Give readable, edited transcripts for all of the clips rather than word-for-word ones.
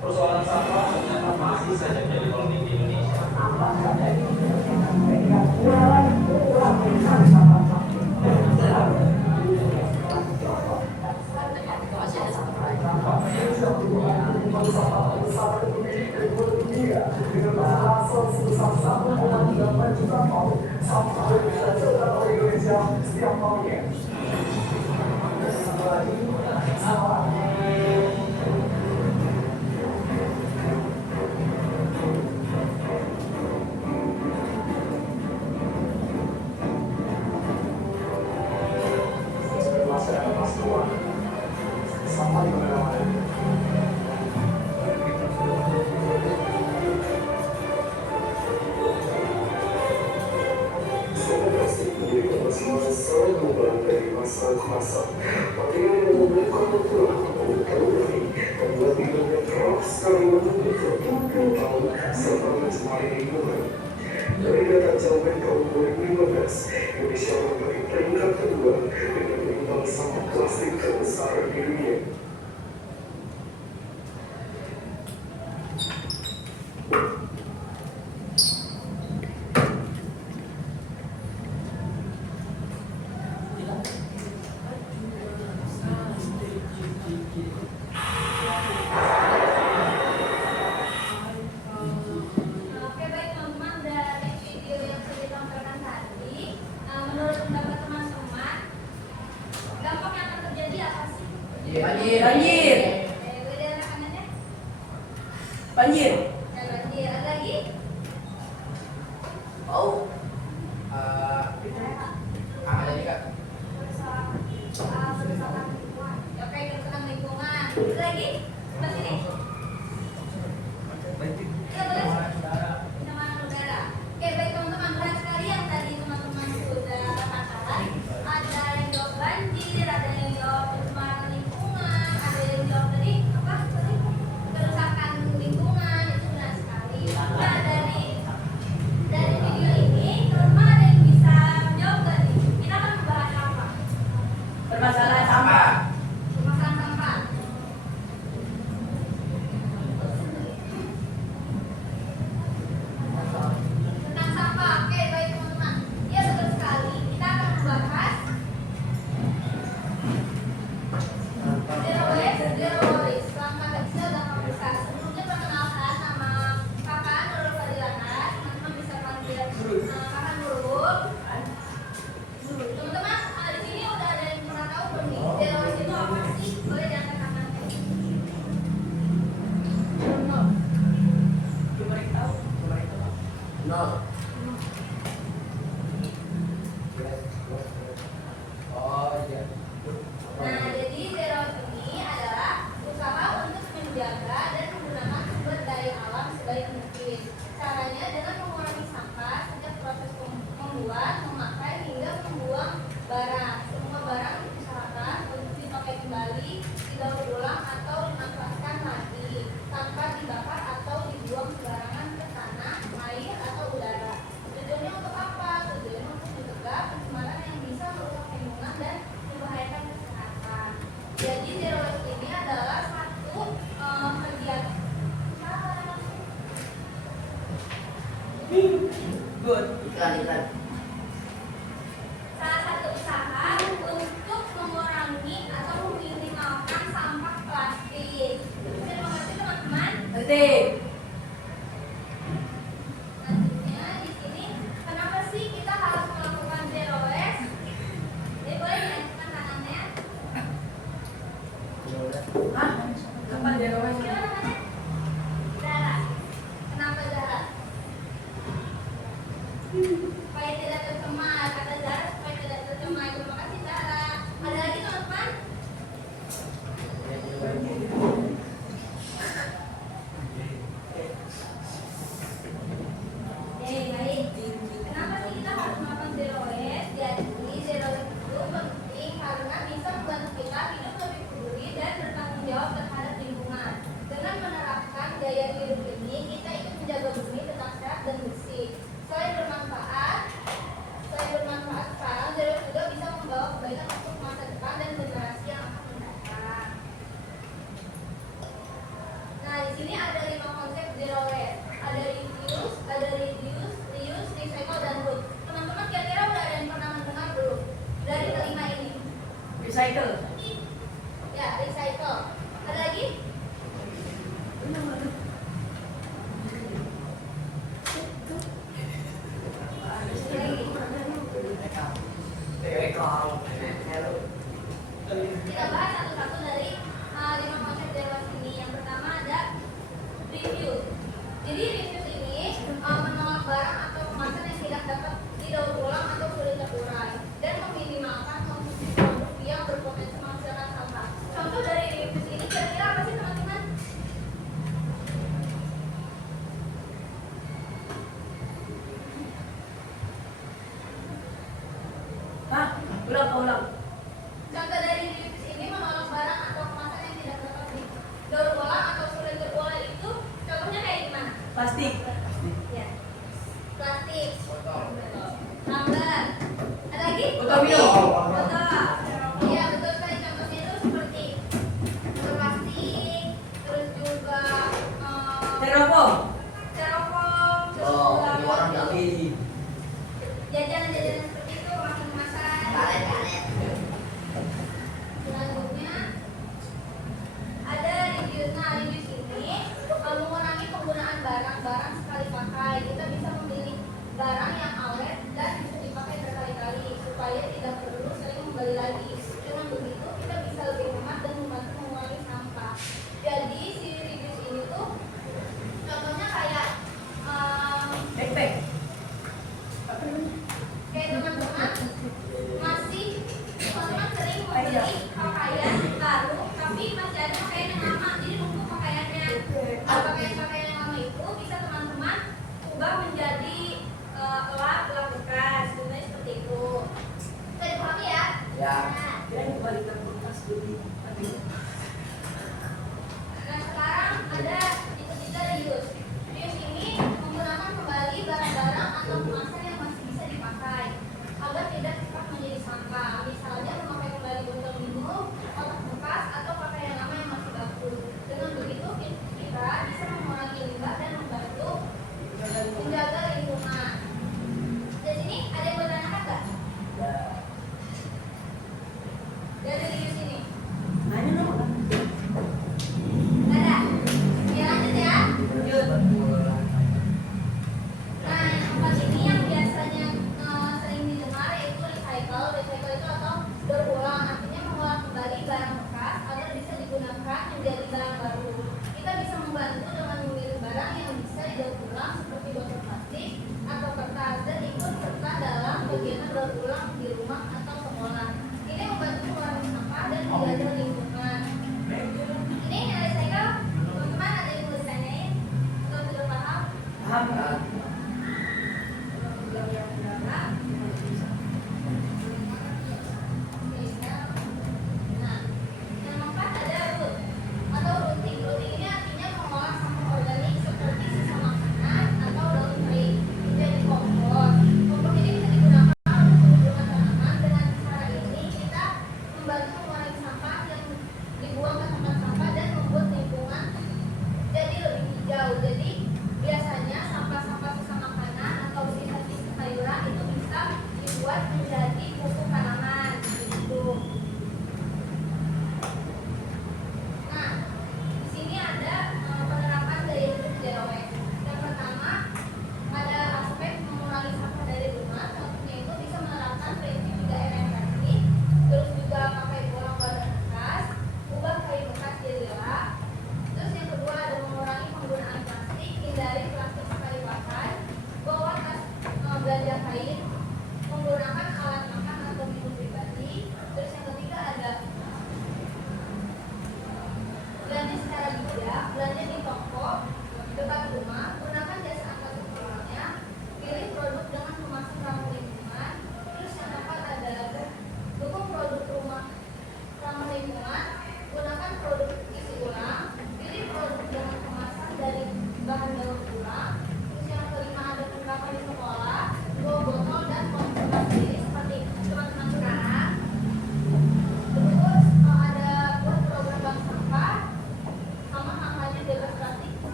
Persoalan sampah ternyata masih saja menjadi polemik di Indonesia. Dari data Jawaban tahun 2015, Indonesia menempati peringkat kedua dengan penyumbang sampah plastik terbesar di dunia. Banjir. Banjir. Banjir. Banjir. Ada lagi? Oh. Ada juga. Oke, kerusakan lingkungan. Ada lagi? Sebelah sini. Ya, boleh. Pencemaran udara. Oke, baik teman-teman. Benar sekali yang tadi teman-teman sudah katakan. Ada yang jawab banjir, ada yang jawab pencemaran lingkungan, ada yang jawab tadi apa? Tadi kerusakan lingkungan. Itu benar sekali. Nah, dari video ini, teman-teman ada yang bisa jawab tadi. Kita akan membahas apa? Permasalahan sampah. Permasalahan sampah. Tentang sampah. Oke, baik teman-teman. Ya, betul sekali. Kita akan membahas zero waste, zero waste. Sampah kecil dan sampah besar. Sebelumnya perkenalkan nama kakak Nurul Fadilanas. Teman-teman bisa panggil kakak Nurul. Teman-teman, di sini udah ada yang pernah tahu belum nih? Zero waste itu apa sih? Boleh diangkat tangannya. Nol. Oh iya. Nah, jadi zero waste ini adalah usaha untuk menjaga dan menggunakan sumber daya alam sebaik mungkin. Caranya dengan mengurangi sampah sejak proses membuat, memakai hingga membuang barang. Semua barang diusahakan untuk dipakai kembali, didaur ulang atau dimanfaatkan lagi tanpa dibakar atau dibuang sembarangan ke tanah, air atau udara. Tujuannya untuk apa? Tujuannya untuk mencegah pencemaran yang bisa merusak lingkungan dan membahayakan kesehatan. Jadi zero waste ini adalah satu kegiatan. Good. Iklan. Salah satu usaha untuk mengurangi atau meminimalkan sampah plastik. Bisa dimengerti teman-teman? Nanti. Selanjutnya di sini, kenapa sih kita harus melakukan zero waste? Jadi boleh diangkat tangannya. Hah? Kapan zero waste? Gimana namanya? Zara. Kenapa Zara? Supaya tidak tercemar. Kata Zara supaya tidak tercemar. Terima kasih Zara. Ada lagi teman-teman? Oke, baik. Kenapa sih kita harus melakukan zero waste? Jadi zero waste itu penting karena bisa membantu kita hidup lebih peduli dan bertanggung jawab terhadap lingkungan. Dengan menerapkan gaya hidup ini, kita ikut menjaga bumi tetap sehat dan bersih. Selain bermanfaat sekarang, zero waste juga bisa membawa kebaikan untuk masa depan dan generasi yang akan mendatang. Nah, di sini ada 5 konsep zero waste. Ada reduce, reuse, recycle, dan root. Teman-teman kira-kira udah ada yang pernah mendengar belum dari kelima ini? Recycle. Ya, recycle. Ada lagi? Kita bahas satu-satu dari 5 konsep zero waste ini. Yang pertama ada reuse. Jadi reuse ini menolak barang atau kemasan yang tidak dapat didaur ulang atau sulit terurai dan meminimalkan konsumsi produk yang berpotensi menghasilkan sampah. Contoh dari reuse ini kira-kira apa sih teman-teman? Hah? Ulang. Contoh dari reuse ini menolak barang atau kemasan yang tidak dapat didaur ulang atau sulit terurai itu contohnya kayak gimana? Plastik. Ya. Plastik. Tumbler. Ada lagi? Botol minum. Botol. Iya, betul sekali. Contohnya itu seperti botol plastik, terus juga Styrofoam. styrofoam, terus Oh, juga ini orang nggak pilih. jajanan-jajanan seperti itu, kemasan-kemasan. Karet. Selanjutnya ada reduce. Nah, reduce ini mengurangi penggunaan barang-barang sekali pakai. Kita bisa memilih barang yang awet dan bisa dipakai berkali-kali supaya tidak perlu sering kembali lagi. Dengan begitu kita bisa lebih hemat dan membantu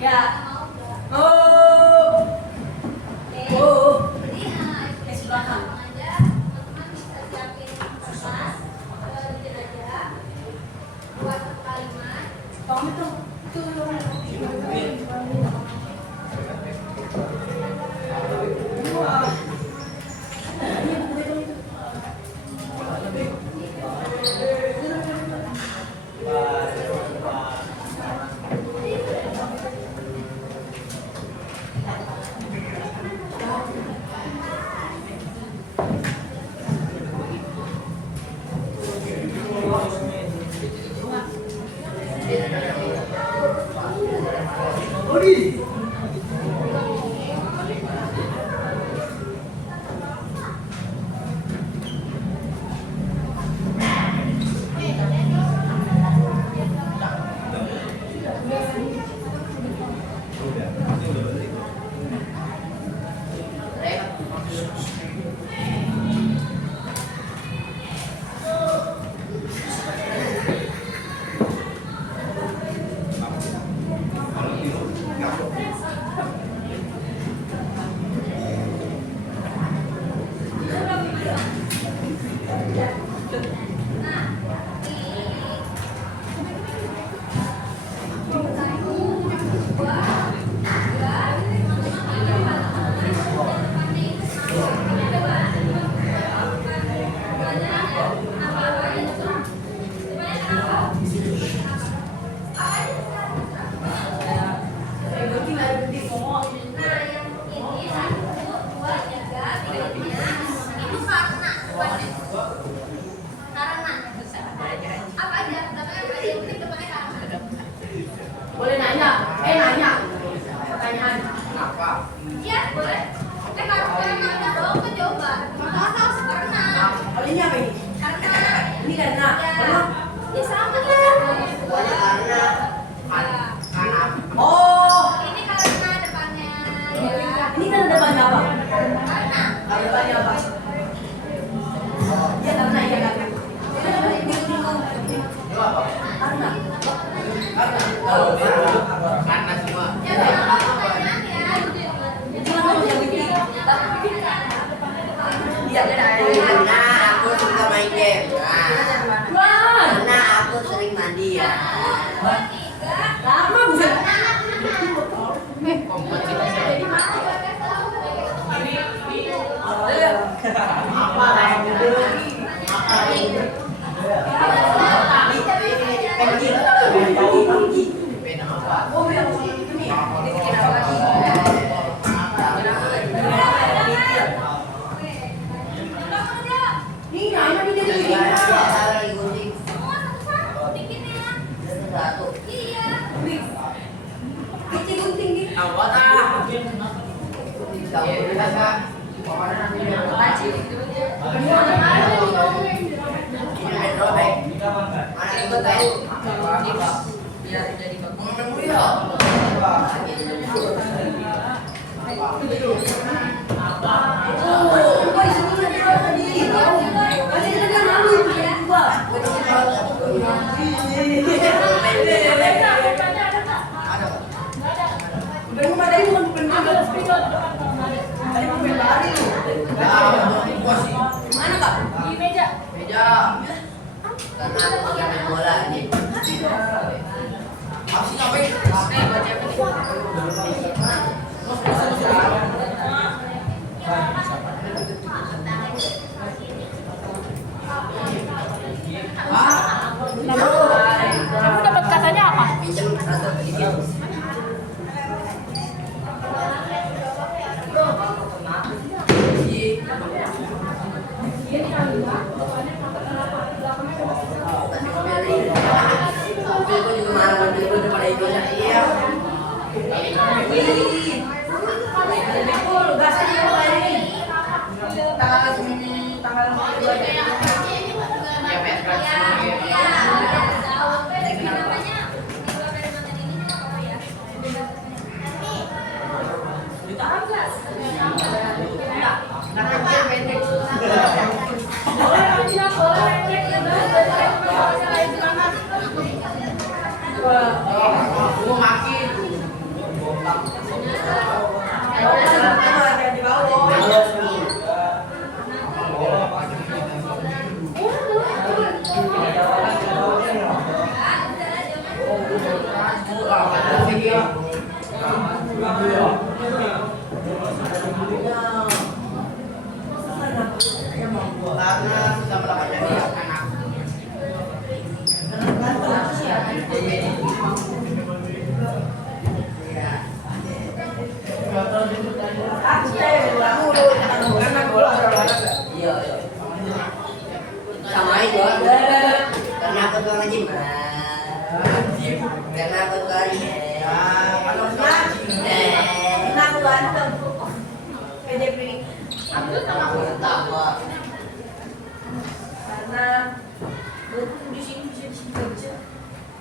Ya. Mau nggak? Oh. Oke. Oh. Jadi sebelah kanan. gampang aja, teman-teman bisa siapin kertas, bikin aja buat satu kalimat. Kamu tuh Wah. Boleh nanya? Nanya. Pertanyaan. Apa? Iya, boleh. Karena udah dong kan jawaban. Tahu karena. Oh ini apa ini? Karena. Ini karena. Ya. Karena. Ya sama ya sama. Pokoknya karena karena Oh. Ini karena depannya ya. Ini kan depannya apa? Karena. Depannya apa? Ya karena ya karena. Karena. karena semua. Ya sama pertanyaan ya. Jangan kamu yang bikin. Iya. Karena aku suka main game. Nah, Wah. karena aku sering mandi ya. 2, 3. Lama bukan? Kompetisi. Apa kayak gitu? Beda apa? Oh, yang ini. Ini kenapa lagi? Ini nanya di diri. Lagi gunting Semua satu-satu bikin ya. satu. Iya. Gunting gitu. Awat ah. Tahu biasa. Ini robek. Mana yang gue tahu? Biar jadi bagus. Mau nemu ya? Oh, kok isunya dia tadi? Masih ada yang malu itu yang gua. Bukan rumah tadi bukan juga. Tadi pemain lari tuh. Mana kak? Meja. Karena aku pakai main bola ini. Apa sih ngapain? Kamu dapat katanya apa? Pinjam satu sedikit. Aku juga marah dulu daripada itu iya. Aku makin Karena sudah melakukan ini anak. Iya, sama itu. Karena aku tuh lagi karena aku tuh lagi Ambil sama aku. tahu. Karena di sini kerja.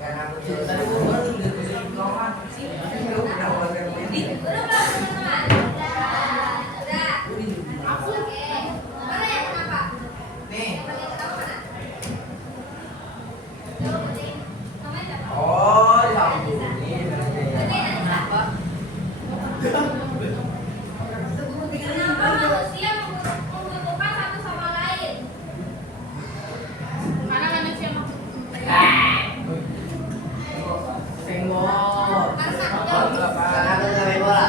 Karena aku tuh Udah belum teman-teman? Udah. Aku. Oke. Mana yang kenapa? nih. Yang kenapa mana? Coba bacain. Namanya siapa? Oh, ya ampun. Bacain ada siapa? Kenapa manusia membutuhkan satu sama lain? Mana manusia mau? Tengok. Karena Karena aku tuh main bola.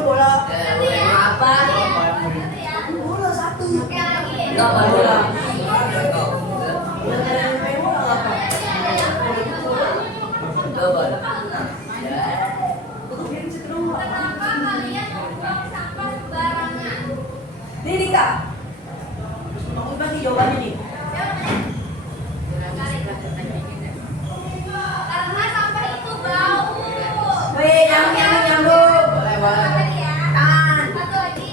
Bola. Nanti ya. Apa? Nanti ya. Bola satu. Oke lagi. Apa bola? Double. Kenapa kalian membuang sampah sembarangan? Nih Dika. Aku kasih jawabannya nih. Karena sampah itu bau. Weh, nyambung. Boleh, boleh. Apa lagi ya? Tahan. Satu lagi.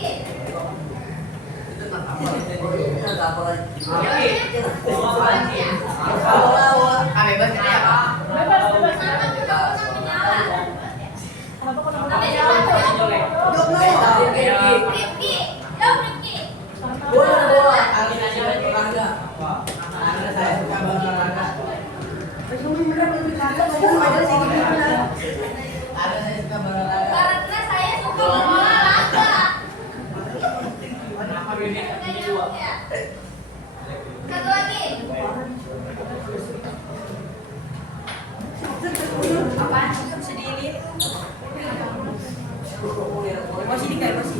Itu enggak apa Bola. Kami bebas ini apa? Bebas. Kenapa kita pernah menyala? Kenapa kau nama? Tapi siapa? Rifki. Jawab Rifki. Bola. Karena saya suka berolahraga. Nggak nyambung ya? Satu lagi. Apaan? Sedih. Emosi Dika, emosi.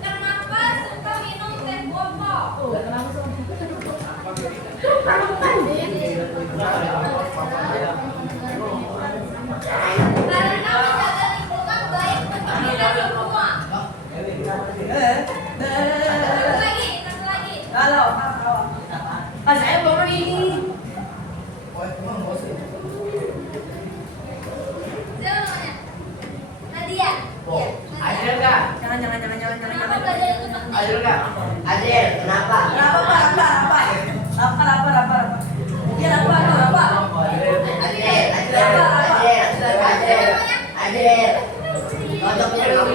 Kenapa suka minum teh botol? Karena menjaga lingkungan baik untuk kita semua. Satu lagi. Kalau saya baru ini. Siapa namanya? Nadia. Iya, Adil Nadia. enggak? Kenapa belajar itu penting? Adil enggak? Adil, kenapa? Apa? Dia apa? Adil. Cocoknya kamu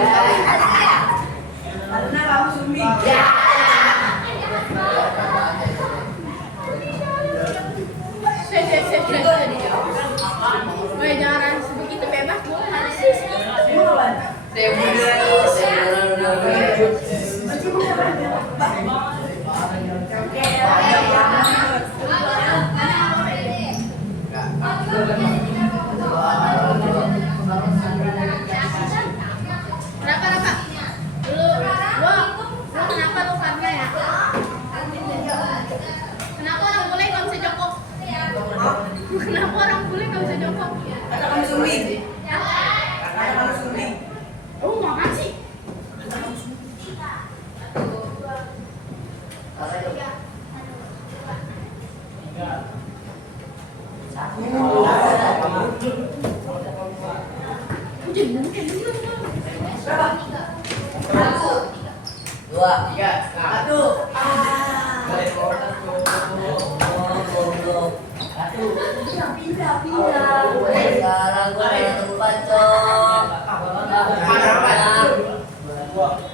Karena kamu sumbi. Weh, jangan begitu bebas, boleh Kenapa? Lu kenapa lu karena ya? Kenapa orang bule nggak bisa jongkok? Kenapa orang bule nggak bisa jongkok? Karena kamu sumbi. Oh, mana sih? Dua, tiga, Satu. Pindah. sekarang gue ada tempat cok.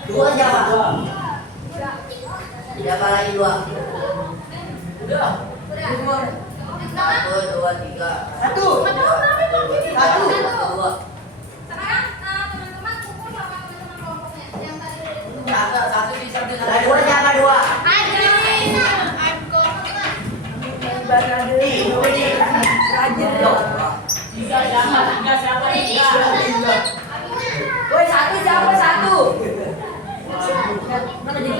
Dua siapa? Siapa lagi dua? Satu, dua, tiga. Satu. Dua. Sekarang Woi, satu siapa satu? Mana jadi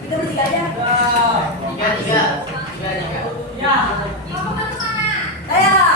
kita bertiga aja. Tiga. Saya.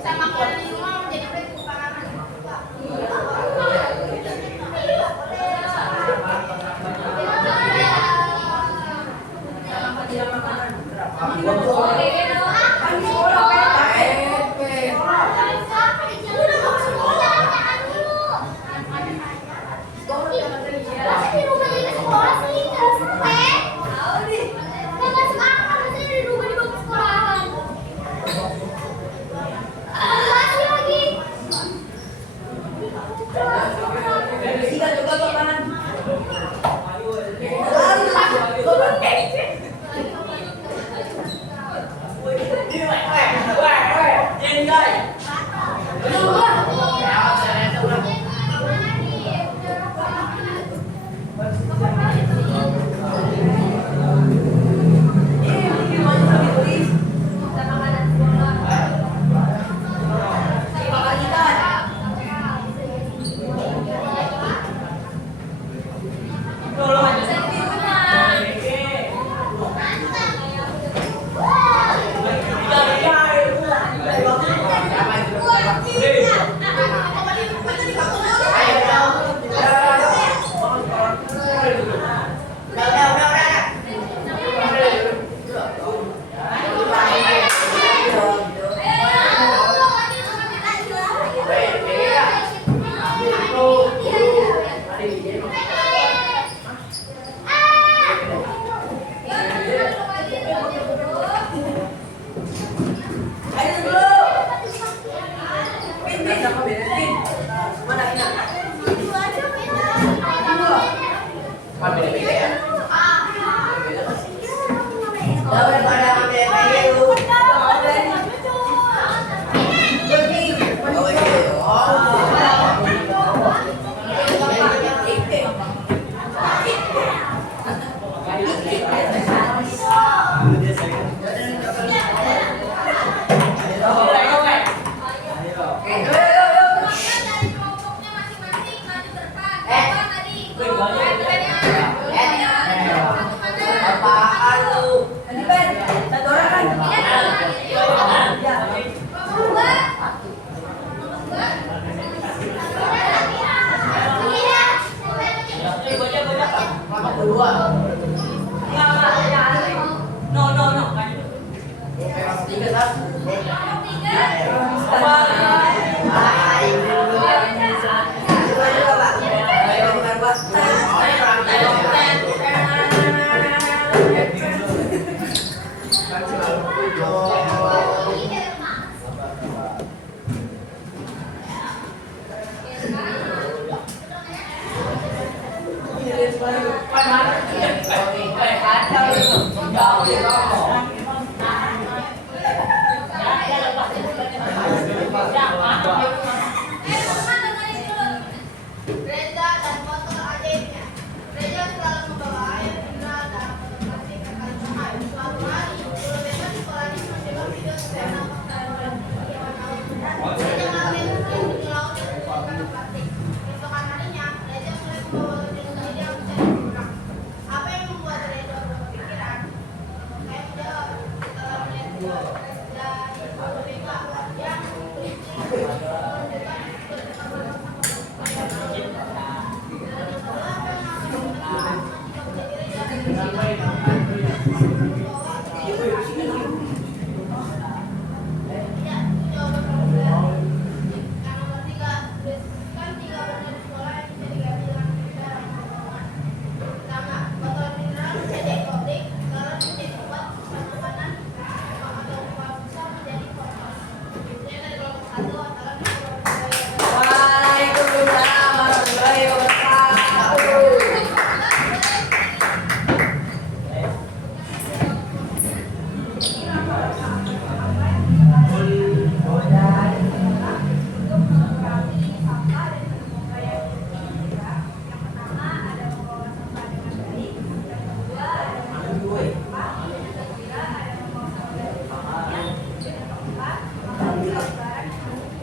Sama kalau di rumah menjadi pengalaman. Sekolah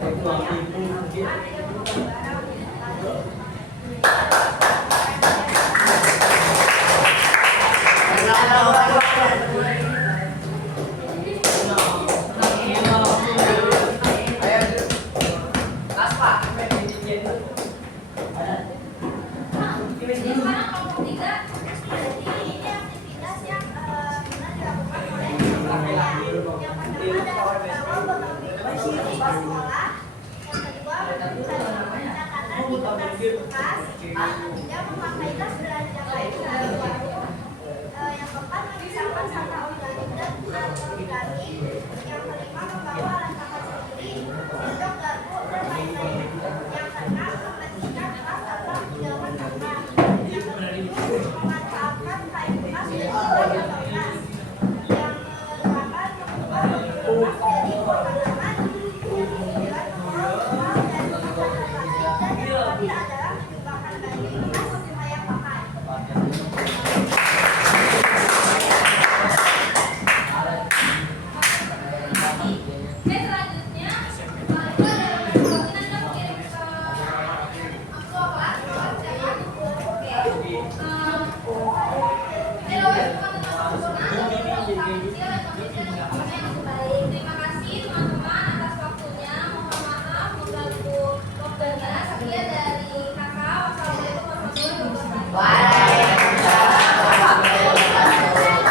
Sekarang kelompok 3, jadi ini aktivitas yang pernah dilakukan oleh kelompoknya. Yang pertama adalah berbagi di sekolah. Yang kedua melakukan pendekatan di bekas. Yang ketiga memakai tas belanja kain dari warung. Yang keempat memisahkan sampah organik dan anorganik. Yang kelima membawa alat makan sendiri untuk garpu dan lain-lain. Yang keenam membersihkan kelas atau menjauhkan sampah. Yang ketujuh memanfaatkan kain bekas jadi baju bekas. Yang kedelapan mengubah baju bekas jadi makanan